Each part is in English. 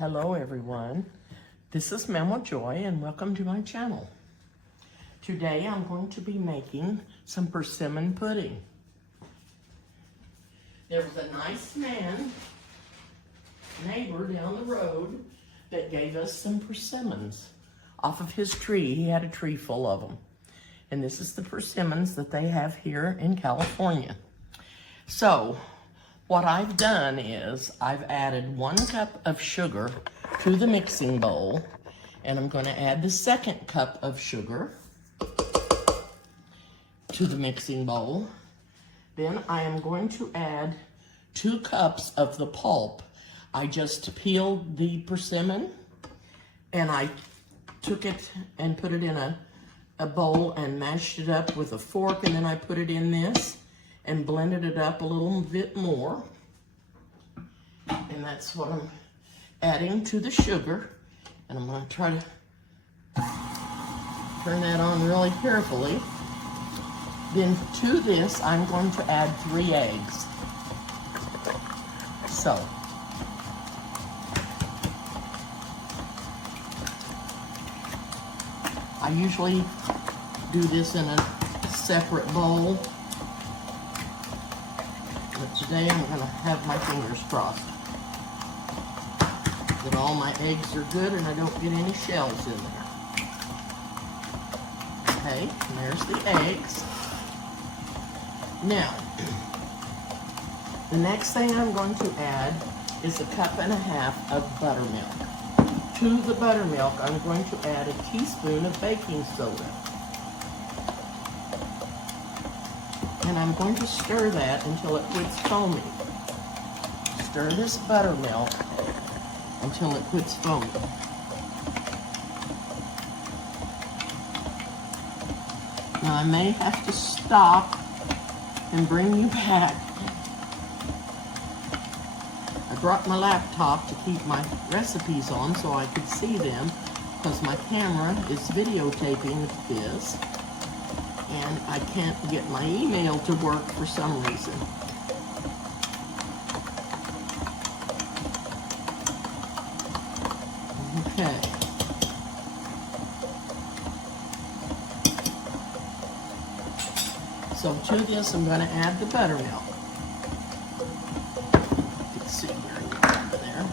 Hello everyone, this is Mama Joy and welcome to my channel. Today I'm going to be making some persimmon pudding. There was a nice neighbor down the road that gave us some persimmons off of his tree. He had a tree full of them. And this is the persimmons that they have here in California. So, what I've done is I've added 1 cup of sugar to the mixing bowl, and I'm going to add the 2nd cup of sugar to the mixing bowl. Then I am going to add 2 cups of the pulp. I just peeled the persimmon and I took it and put it in a bowl and mashed it up with a fork, and then I put it in this and blended it up a little bit more. And that's what I'm adding to the sugar. And I'm going to try to turn that on really carefully. Then to this, I'm going to add 3 eggs. So, I usually do this in a separate bowl. But today I'm going to have my fingers crossed that all my eggs are good and I don't get any shells in there. Okay, and there's the eggs. Now, the next thing I'm going to add is 1.5 cups of buttermilk. To the buttermilk, I'm going to add a teaspoon of baking soda. And I'm going to stir that until it quits foaming. Stir this buttermilk until it quits foaming. Now I may have to stop and bring you back. I brought my laptop to keep my recipes on so I could see them, because my camera is videotaping this. And I can't get my email to work for some reason. Okay. So to this, I'm going to add the buttermilk. Let's see where you are there.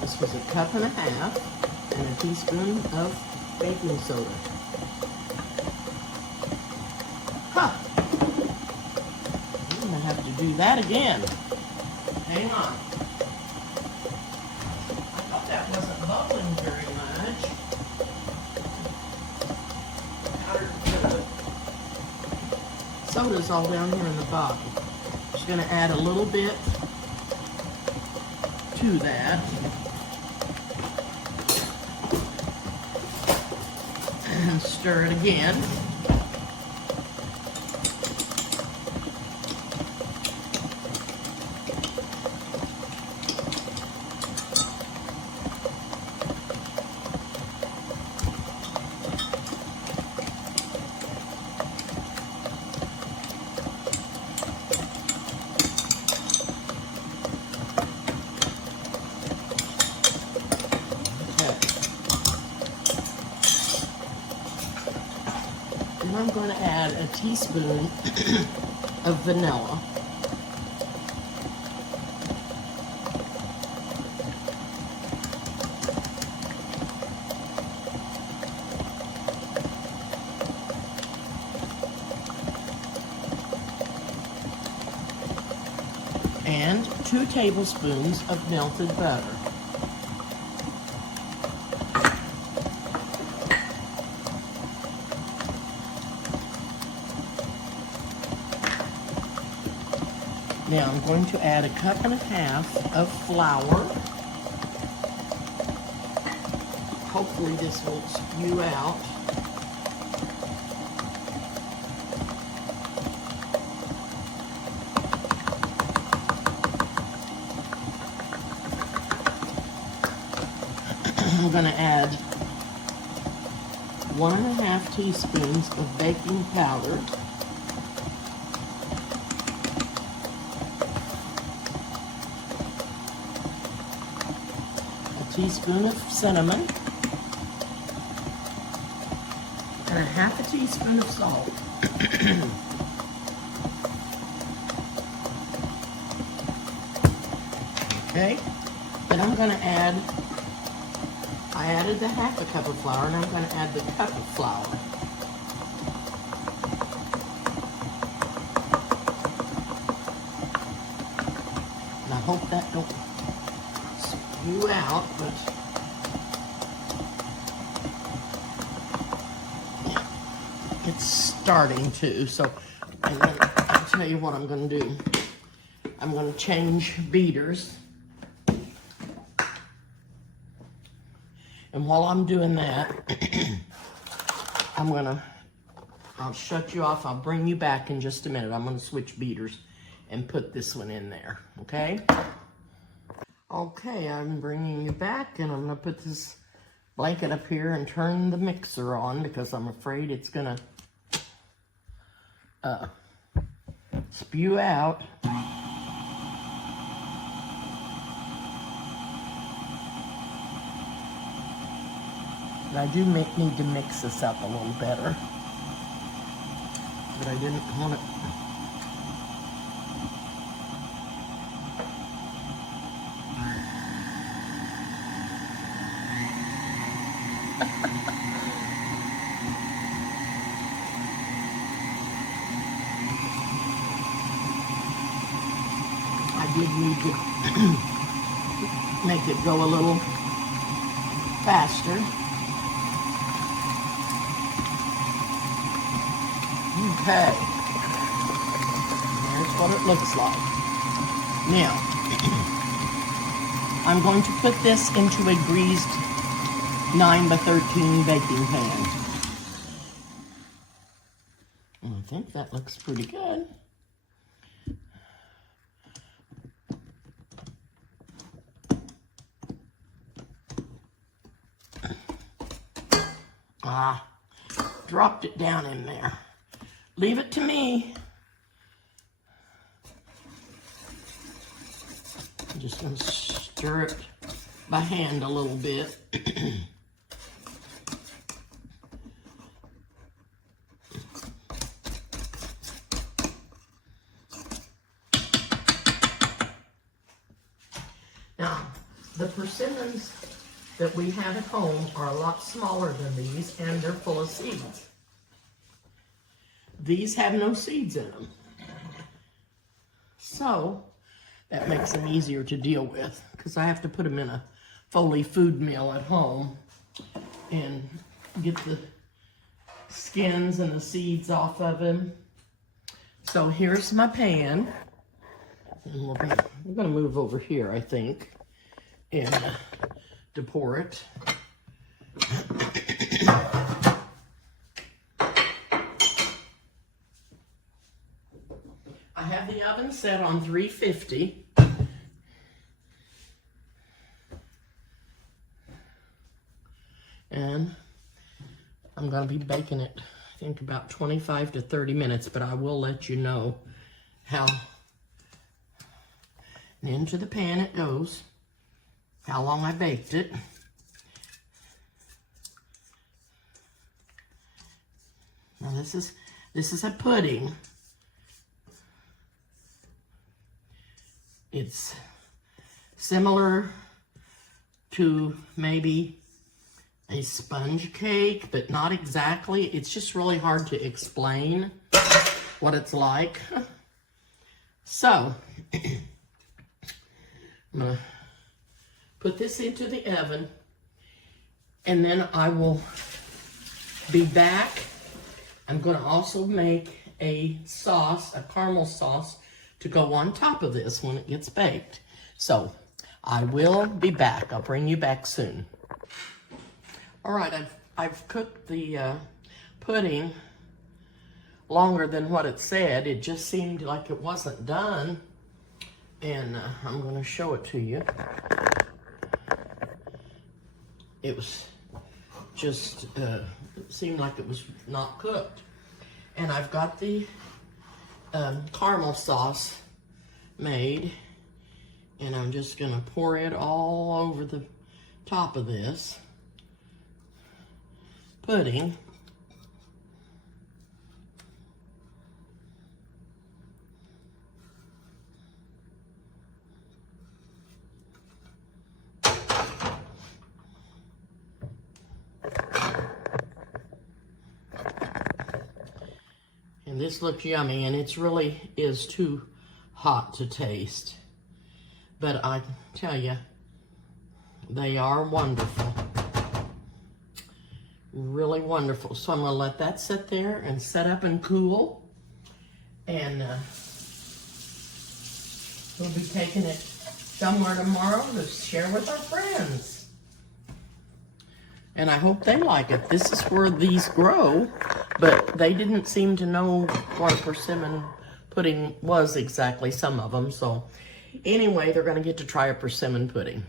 This was 1.5 cups and a teaspoon of baking soda. Huh. I'm gonna have to do that again. Hang on. I thought that wasn't bubbling very much. Soda's all down here in the bottom. Just gonna add a little bit to that. And stir it again. I'm going to add a teaspoon of vanilla. And 2 tablespoons of melted butter. Now I'm going to add 1.5 cups of flour. Hopefully this won't spew out. I'm gonna add 1.5 teaspoons of baking powder. A teaspoon of cinnamon. And 1/2 teaspoon of salt. Okay, then I'm gonna add, I added the 1/2 cup of flour, and I'm gonna add the cup of flour. And I hope that don't spew out, but yeah, it's starting to. So, and then I'll tell you what I'm gonna do. I'm gonna change beaters. And while I'm doing that, I'll shut you off. I'll bring you back in just a minute. I'm gonna switch beaters and put this one in there, okay? Okay, I'm bringing you back, and I'm gonna put this blanket up here and turn the mixer on because I'm afraid it's gonna spew out. I do need to mix this up a little better, but I didn't want it. I did need to make it go a little faster. Okay, there's what it looks like. Now, I'm going to put this into a greased 9x13 baking pan. And I think that looks pretty good. Dropped it down in there. Leave it to me. I'm just going to stir it by hand a little bit. Now, the persimmons that we have at home are a lot smaller than these, and they're full of seeds. These have no seeds in them. So that makes them easier to deal with because I have to put them in a Foley food mill at home and get the skins and the seeds off of them. So here's my pan. And we're gonna move over here, I think, and to pour it. I have the oven set on 350. And I'm going to be baking it, I think, about 25 to 30 minutes, but I will let you know how, and into the pan it goes, how long I baked it. Now this is a pudding. It's similar to maybe a sponge cake, but not exactly. It's just really hard to explain what it's like. So, I'm gonna put this into the oven, and then I will be back. I'm gonna also make a sauce, a caramel sauce, to go on top of this when it gets baked. So I will be back. I'll bring you back soon. All right, I've cooked the pudding longer than what it said. It just seemed like it wasn't done, and I'm going to show it to you. it was just, seemed like it was not cooked. And I've got the caramel sauce made, and I'm just gonna pour it all over the top of this pudding. And this looks yummy, and it really is too hot to taste. But I tell you, they are wonderful. Really wonderful. So I'm gonna let that sit there and set up and cool. And we'll be taking it somewhere tomorrow to share with our friends. And I hope they like it. This is where these grow, but they didn't seem to know what a persimmon pudding was exactly, some of them. So anyway, they're gonna get to try a persimmon pudding.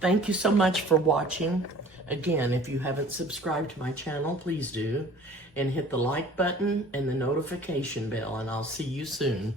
Thank you so much for watching. Again, if you haven't subscribed to my channel, please do. And hit the like button and the notification bell, and I'll see you soon.